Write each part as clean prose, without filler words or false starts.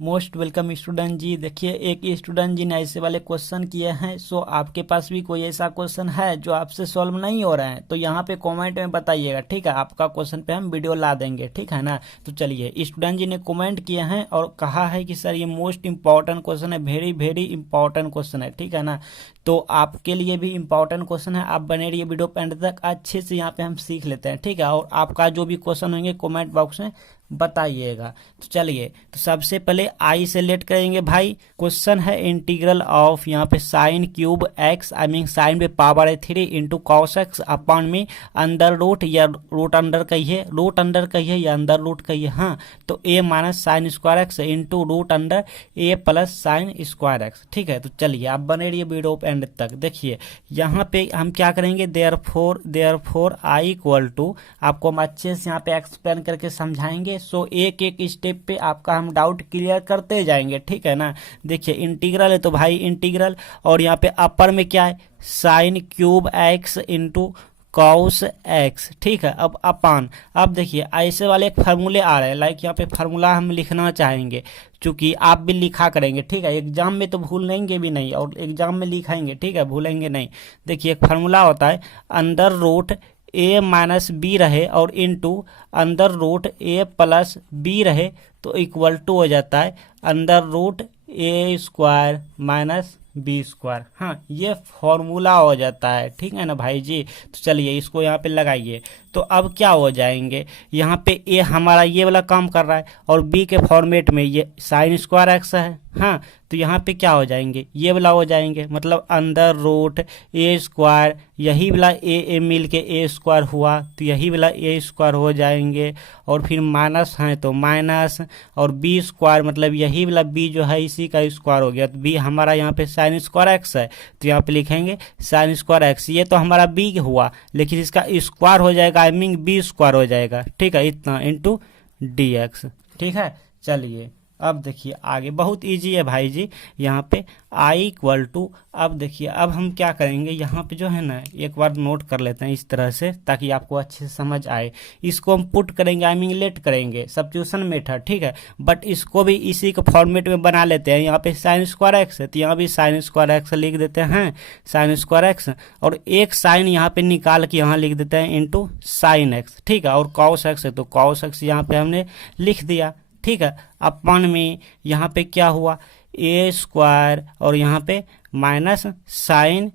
Most welcome student जी। देखिए, एक student जी ने ऐसे वाले क्वेश्चन किए हैं। सो आपके पास भी कोई ऐसा क्वेश्चन है जो आपसे सॉल्व नहीं हो रहा है तो यहाँ पे कमेंट में बताइएगा, ठीक है। आपका क्वेश्चन पे हम वीडियो ला देंगे, ठीक है ना। तो चलिए, स्टूडेंट जी ने कमेंट किए हैं और कहा है कि सर ये मोस्ट इंपॉर्टेंट क्वेश्चन है, वेरी वेरी इंपॉर्टेंट क्वेश्चन है, ठीक है ना। तो आपके लिए भी इंपॉर्टेंट क्वेश्चन है, आप बने रहिए वीडियो पे एंड तक, अच्छे से यहाँ पे हम सीख लेते हैं, ठीक है। और आपका जो भी क्वेश्चन होंगे कमेंट बॉक्स में बताइएगा। तो चलिए, तो सबसे पहले आई से लेट करेंगे भाई। क्वेश्चन है इंटीग्रल ऑफ यहाँ पे sine cube X, I mean sine पे पावर है 3 इंटू कॉस एक्स अपॉन में अंडर रूट या रूट अंडर कहिए, रूट अंडर कहिए या अंडर रूट कहिए, हाँ। तो A minus sine square X into root under A plus sine square X, ठीक है। तो चलिए, आप बने रहिए वीडियो एंड तक। देखिए यहाँ पे हम क्या करेंगे, देयरफॉर आई इक्वल टू, आपको हम अच्छे से यहाँ पे एक्सप्लेन करके समझाएंगे। सो एक एक स्टेप पे आपका हम डाउट क्लियर करते जाएंगे, ठीक है ना। देखिए इंटीग्रल है तो भाई इंटीग्रल, और यहाँ पे अपर में क्या है, sign cube x into cos x, ठीक है। अब अपान, अब देखिए ऐसे वाले एक फार्मूले आ रहे हैं, लाइक यहाँ पे फार्मूला हम लिखना चाहेंगे, क्योंकि आप भी लिखा करेंगे, ठीक है। एग्जाम में तो भूलेंगे भी नहीं और एग्जाम में लिखाएंगे, ठीक है, भूलेंगे नहीं। देखिए एक फार्मूला होता है, अंडर रूट ए माइनस बी रहे और इनटू अंडर रूट ए प्लस बी रहे तो इक्वल टू हो जाता है अंडर रूट ए स्क्वायर माइनस बी स्क्वायर। हाँ, ये फॉर्मूला हो जाता है, ठीक है ना भाई जी। तो चलिए इसको यहाँ पे लगाइए। तो अब क्या हो जाएंगे, यहाँ पे ए हमारा ये वाला काम कर रहा है और बी के फॉर्मेट में ये साइन स्क्वायर एक्स है, हाँ। तो यहाँ पे क्या हो जाएंगे, ये वाला हो जाएंगे, मतलब अंडर रूट ए स्क्वायर, यही वाला ए मिल के ए स्क्वायर हुआ तो यही वाला ए स्क्वायर हो जाएंगे, और फिर माइनस है तो माइनस, और बी स्क्वायर मतलब यही वाला बी जो है इसी का स्क्वायर हो गया। तो बी हमारा यहाँ पे साइन स्क्वायर एक्स है तो यहाँ पे लिखेंगे साइन स्क्वायर एक्स। ये तो हमारा बी हुआ, लेकिन इसका स्क्वायर हो जाएगा, आई मीन बी स्क्वायर हो जाएगा, ठीक है, इतना इंटू डी एक्स, ठीक है। चलिए अब देखिए आगे बहुत इजी है भाई जी। यहाँ पे आई इक्वल टू, अब देखिए अब हम क्या करेंगे, यहाँ पे जो है ना एक बार नोट कर लेते हैं इस तरह से ताकि आपको अच्छे से समझ आए। इसको हम पुट करेंगे, आई मीन लेट करेंगे, सब्स्टिट्यूशन मेथड, ठीक है। बट इसको भी इसी के फॉर्मेट में बना लेते हैं। यहाँ पे साइन स्क्वायर एक्स है तो यहाँ भी साइन स्क्वायर एक्स लिख देते हैं, साइन स्क्वायर एक्स, और एक साइन यहाँ पे निकाल के यहाँ लिख देते हैं इंटू साइन एक्स, ठीक है। और कॉस एक्स है तो कॉस एक्स यहाँ पे हमने लिख दिया, ठीक है। अपन में यहाँ पे क्या हुआ, ए स्क्वायर और यहाँ पे माइनस साइन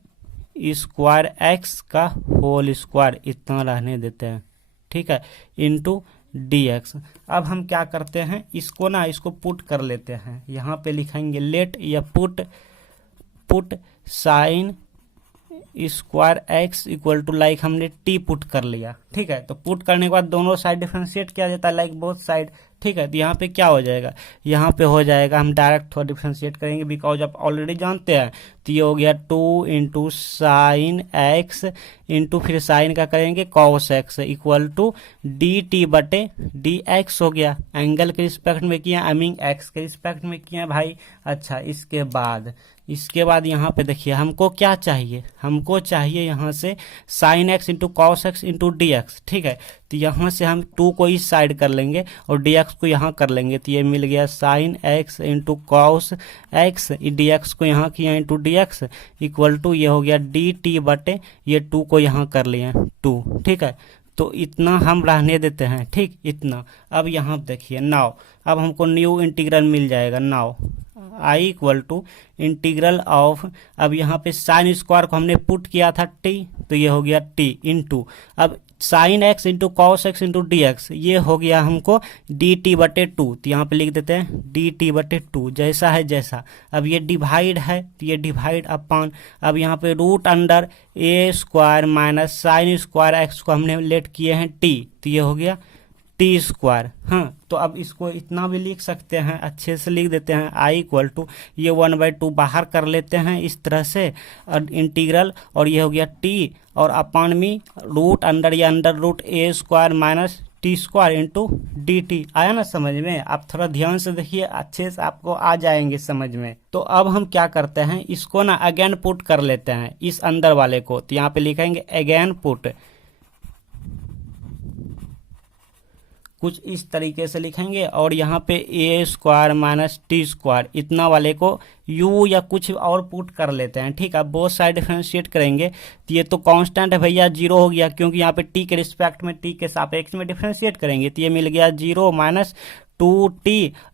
स्क्वायर एक्स का होल स्क्वायर, इतना रहने देते हैं, ठीक है, इंटू डी एक्स। अब हम क्या करते हैं, इसको ना इसको पुट कर लेते हैं। यहाँ पे लिखेंगे लेट या put sine square x equal to, like हमने टी पुट कर लिया, ठीक है। तो पुट करने के बाद दोनों साइड डिफ्रेंशिएट किया जाता है, लाइक बोथ साइड, ठीक है। तो यहाँ पे क्या हो जाएगा, यहाँ पे हो जाएगा, हम डायरेक्ट थोड़ा डिफ्रेंशिएट करेंगे बिकॉज आप ऑलरेडी जानते हैं। तो ये हो गया 2 इंटू साइन एक्स इंटू फिर साइन का करेंगे cos x equal to d t बटे डी एक्स हो गया। एंगल के रिस्पेक्ट में किया, आई मीन एक्स के रिस्पेक्ट में किया भाई। अच्छा, इसके बाद यहाँ पे देखिए हमको क्या चाहिए, हमको चाहिए यहाँ से sign x into cos x into d x, ठीक है। तो यहाँ से हम 2 को इस साइड कर लेंगे और डी एक्स को यहाँ कर लेंगे, तो ये मिल गया sine x into cos x, d x को यहाँ किया into d x equal to ये हो गया डी टी बटे ये 2 को यहाँ कर लिए 2, ठीक है। तो इतना हम रहने देते हैं, ठीक, इतना। अब यहाँ देखिए नाउ, अब हमको न्यू इंटीग्रल मिल जाएगा। Now I equal to integral of, अब यहाँ पे साइन स्क्वायर को हमने पुट किया था टी, तो ये हो गया टी इंटू, अब sign x into cos x into d x, ये हो गया हमको डी टी बटे 2, तो यहाँ पे लिख देते हैं डी टी बटे 2, जैसा है जैसा। अब ये डिवाइड है तो ये डिवाइड अपॉन, अब यहाँ पे root under A square minus sine square X को हमने लेट किए हैं टी, तो ये हो गया टी स्क्वायर, हाँ। तो अब इसको इतना भी लिख सकते हैं, अच्छे से लिख देते हैं आई इक्वल टू, ये 1/2 बाहर कर लेते हैं इस तरह से, और इंटीग्रल, और ये हो गया टी और अपॉन में रूट अंडर या अंडर रूट ए square minus T square into D T. आया ना समझ में? आप थोड़ा ध्यान से देखिए, अच्छे से आपको आ जाएंगे समझ में। तो अब हम क्या करते हैं, इसको ना अगेन पुट कर लेते हैं इस अंदर वाले को, तो यहाँ पे लिखेंगे अगेन पुट कुछ इस तरीके से लिखेंगे और यहाँ पे ए स्क्वायर माइनस टी स्क्वायर इतना वाले को u या कुछ और पुट कर लेते हैं। ठीक है, अब बोथ साइड डिफरेंशिएट करेंगे तो ये तो कांस्टेंट है भैया, जीरो हो गया, क्योंकि यहाँ पे t के रिस्पेक्ट में t के सापेक्ष में डिफरेंशिएट करेंगे तो ये मिल गया zero minus 2t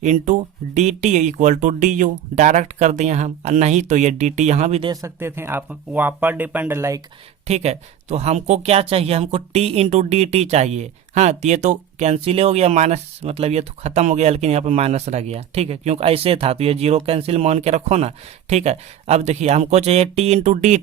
into D t equal to d u. Direct कर दिए हम, नहीं तो ये डी टी यहाँ भी दे सकते थे आप, वापर डिपेंड लाइक। ठीक है, तो हमको क्या चाहिए, हमको t इंटू डी टी चाहिए। हाँ, तो ये तो कैंसिल हो गया, माइनस मतलब ये तो खत्म हो गया, लेकिन यहाँ पे माइनस रह गया। ठीक है, क्योंकि ऐसे था तो ये जीरो कैंसिल मान के रखो ना। ठीक है, अब देखिए हमको चाहिए t इंटू डी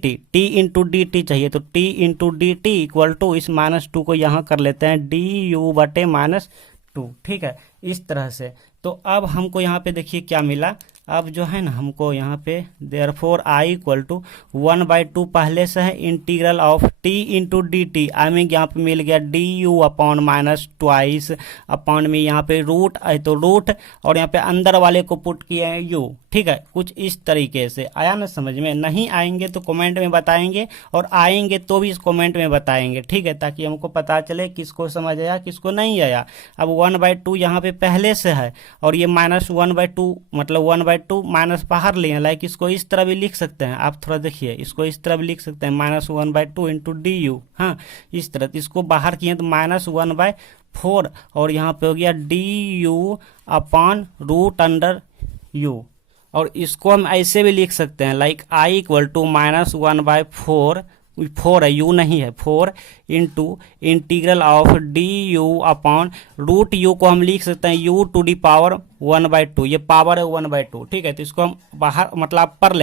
टी चाहिए, तो t into D t equal to इस माइनस टू को यहाँ कर लेते हैं डी यू बटे माइनस टू। ठीक है, इस तरह से। तो अब हमको यहाँ पे देखिए क्या मिला, अब जो है ना हमको यहाँ पे देयरफॉर आई इक्वल टू 1/2 पहले से है integral of T into D T, I mean यहाँ पे मिल गया d u upon minus twice upon में यहाँ पे रूट है तो रूट, और यहाँ पे अंदर वाले को पुट किए हैं यू। ठीक है, कुछ इस तरीके से आया ना समझ में। नहीं आएंगे तो कमेंट में बताएंगे, और आएंगे तो भी इस कमेंट में बताएंगे। ठीक है, ताकि हमको पता चले किसको समझ आया किसको नहीं आया। अब 1/2 यहाँ पे पहले से है, और ये माइनस 1/2 मतलब 1/2 माइनस बाहर लिए, लाइक इसको इस तरह भी लिख सकते हैं आप, थोड़ा देखिए इसको इस तरह भी लिख सकते हैं माइनस 1/2 इंटू डी यू। हाँ, इस तरह तो इसको बाहर किए तो माइनस 1/4, और यहाँ पे हो गया d u upon root under u. और इसको हम ऐसे भी लिख सकते हैं like I equal to minus 1/4, 4 है यू नहीं है, 4 into integral of d u upon root u को हम लिख सकते हैं यू टू दी पावर 1/2, ये पावर है 1/2। ठीक है, तो इसको हम बाहर मतलब अपर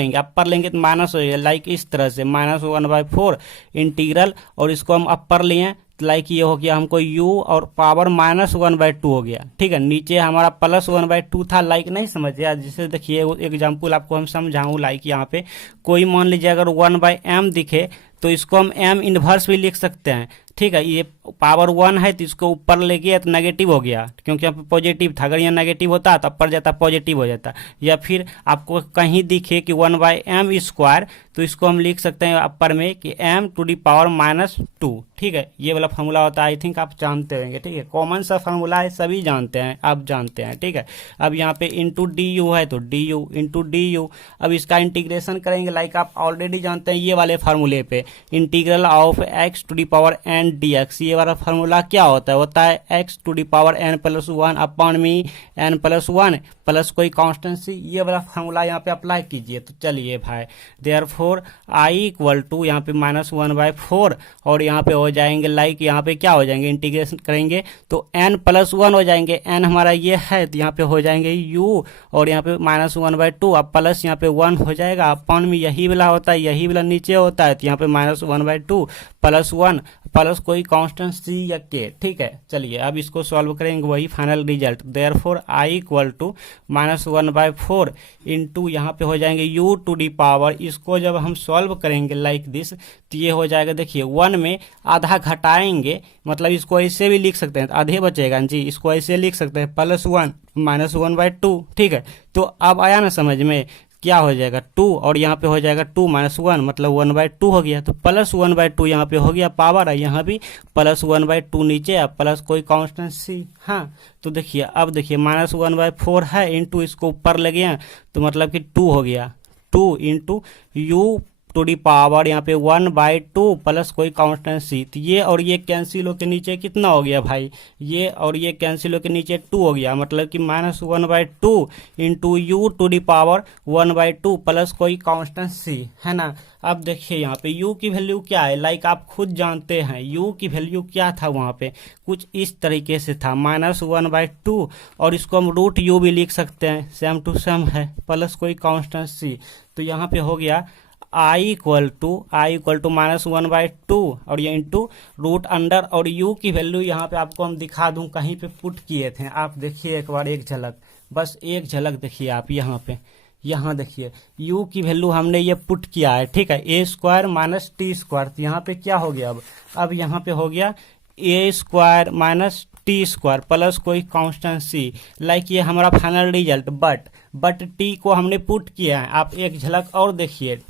लेंगे तो माइनस हो जाएगा, लाइक इस तरह से माइनस 1/4 इंटीग्रल, और इसको हम अपर लिए लाइक ये हो गया हमको u और पावर माइनस 1/2 हो गया। ठीक है, नीचे हमारा प्लस 1/2 था, लाइक नहीं समझ गया। जैसे देखिए एग्जांपल आपको हम समझाऊं, लाइक यहाँ पे कोई मान लीजिए अगर 1/m दिखे तो इसको हम m इनवर्स भी लिख सकते हैं। ठीक है, ये पावर 1 है तो इसको ऊपर ले गया तो नेगेटिव हो गया, क्योंकि यहाँ पे पॉजिटिव था, अगर यहाँ नेगेटिव होता तो ऊपर जाता पॉजिटिव हो जाता। या फिर आपको कहीं दिखे कि 1/m स्क्वायर तो इसको हम लिख सकते हैं अपर में कि m to the power minus 2। ठीक है, ये वाला फॉर्मूला होता है, आई थिंक आप जानते होंगे। ठीक है, कॉमन सा फॉर्मूला है, सभी जानते हैं, आप जानते हैं। ठीक है, अब यहाँ पे इंटू डी यू है तो D you into D you. अब इसका इंटीग्रेशन करेंगे लाइक आप ऑलरेडी जानते हैं ये वाले फार्मूले पे, integral of x to the power n dx। ये वाला फार्मूला क्या होता है x to the power n plus 1 upon में n प्लस 1 प्लस कोई कॉन्स्टेंसी, ये वाला फार्मूला यहाँ पे अप्लाई कीजिए। तो चलिए भाई, देयरफॉर आई इक्वल टू यहाँ पे माइनस 1/4, और यहाँ पे हो जाएंगे लाइक यहाँ पे क्या हो जाएंगे, इंटीग्रेशन करेंगे तो n प्लस 1 हो जाएंगे, n हमारा ये है तो यहाँ पे हो जाएंगे u, और यहाँ पे माइनस 1/2 अब प्लस यहाँ पे 1 हो जाएगा, अपॉन में यही वाला होता है, यही वाला नीचे होता है, तो यहाँ पे माइनस 1/2 प्लस 1 प्लस कोई कांस्टेंट c या k। ठीक है, चलिए अब इसको सॉल्व करेंगे, वही final result. Therefore i equal to minus 1/4 into यहाँ पे हो जाएंगे u टू दी पावर, इसको जब हम सॉल्व करेंगे लाइक दिस तो ये हो जाएगा, देखिए 1 में आधा घटाएंगे, मतलब इसको ऐसे भी लिख सकते हैं, आधे बचेगा जी, इसको ऐसे लिख सकते हैं प्लस 1 माइनस 1/2। ठीक है, तो अब आया ना समझ में, क्या हो जाएगा 2, और यहाँ पे हो जाएगा 2 माइनस 1 मतलब 1/2 हो गया, तो प्लस 1/2 यहाँ पे हो गया, पावर है यहाँ भी प्लस 1/2 नीचे है, प्लस कोई कांस्टेंट c। हाँ, तो देखिए अब देखिए माइनस 1/4 है इंटू इसको ऊपर ले गया तो मतलब कि 2 हो गया, 2 into u to the power यहाँ पे 1/2 प्लस कोई कांस्टेंट c। तो ये और ये कैंसिल होकर नीचे कितना हो गया भाई, ये और ये कैंसिल होकर नीचे 2 हो गया, मतलब कि minus 1/2 into u to the power 1/2 plus कोई कांस्टेंट c, है ना। अब देखिए यहाँ पे u की वैल्यू क्या है, लाइक आप खुद जानते हैं u की वैल्यू क्या था, वहाँ पे कुछ इस तरीके से था माइनस 1/2, और इसको हम रूट u भी लिख सकते हैं, सेम टू सेम है, प्लस कोई कांस्टेंट c। तो यहाँ पे हो गया i इक्वल टू माइनस 1/2 और ये इंटू रूट अंडर, और u की वैल्यू यहाँ पे आपको हम दिखा दूं, कहीं पे पुट किए थे, आप देखिए एक बार, एक झलक, बस एक झलक देखिए आप यहाँ पे, यहाँ देखिए u की वैल्यू हमने ये पुट किया है। ठीक है, a square minus T square, तो यहाँ पे क्या हो गया, अब यहाँ पे हो गया a square minus T square plus कोई कांस्टेंट c, लाइक ये हमारा फाइनल रिजल्ट। बट t को हमने पुट किया है, आप एक झलक और देखिए,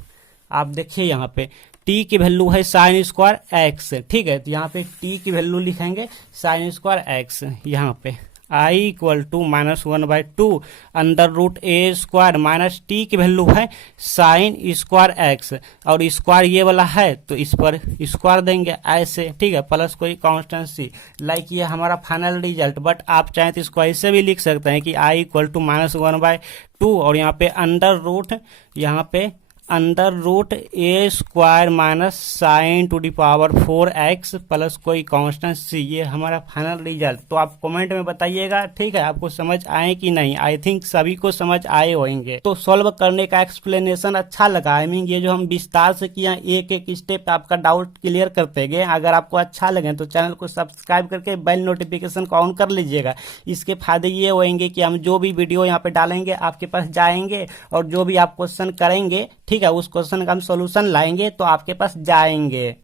आप देखिए यहाँ पे टी की वैल्यू है साइन स्क्वायर एक्स, ठीक है। तो यहाँ पे टी की वैल्यू लिखेंगे साइन स्क्वायर एक्स, यहाँ पे I equal to -1/2 under root A square minus T की वैल्यू है साइन स्क्वायर एक्स, और स्क्वायर ये वाला है तो इस पर स्क्वायर देंगे ऐसे, ठीक है, प्लस कोई कॉन्स्टेंसी, लाइक ये हमारा फाइनल रिजल्ट। बट आप चाहें तो इसको ऐसे भी लिख सकते हैं कि आई इक्वल टू -1/2 और यहाँ पे अंडर रूट, यहाँ पे under root A square minus sine to the power 4x plus कोई कांस्टेंट सी, ये हमारा फाइनल रिजल्ट। तो आप कमेंट में बताइएगा, ठीक है, आपको समझ आए कि नहीं। आई थिंक सभी को समझ आए होंगे। तो सॉल्व करने का एक्सप्लेनेशन अच्छा लगा, आई मीन ये जो हम विस्तार से किया, एक एक स्टेप आपका डाउट क्लियर करते गए। अगर आपको अच्छा लगे तो चैनल को सब्सक्राइब करके बेल नोटिफिकेशन को ऑन कर लीजिएगा। इसके फायदे ये होंगे कि हम जो भी वीडियो यहाँ पे डालेंगे आपके पास जाएंगे, और जो भी आप क्वेश्चन करेंगे, ठीक है, उस क्वेश्चन का हम सॉल्यूशन लाएंगे तो आपके पास जाएंगे।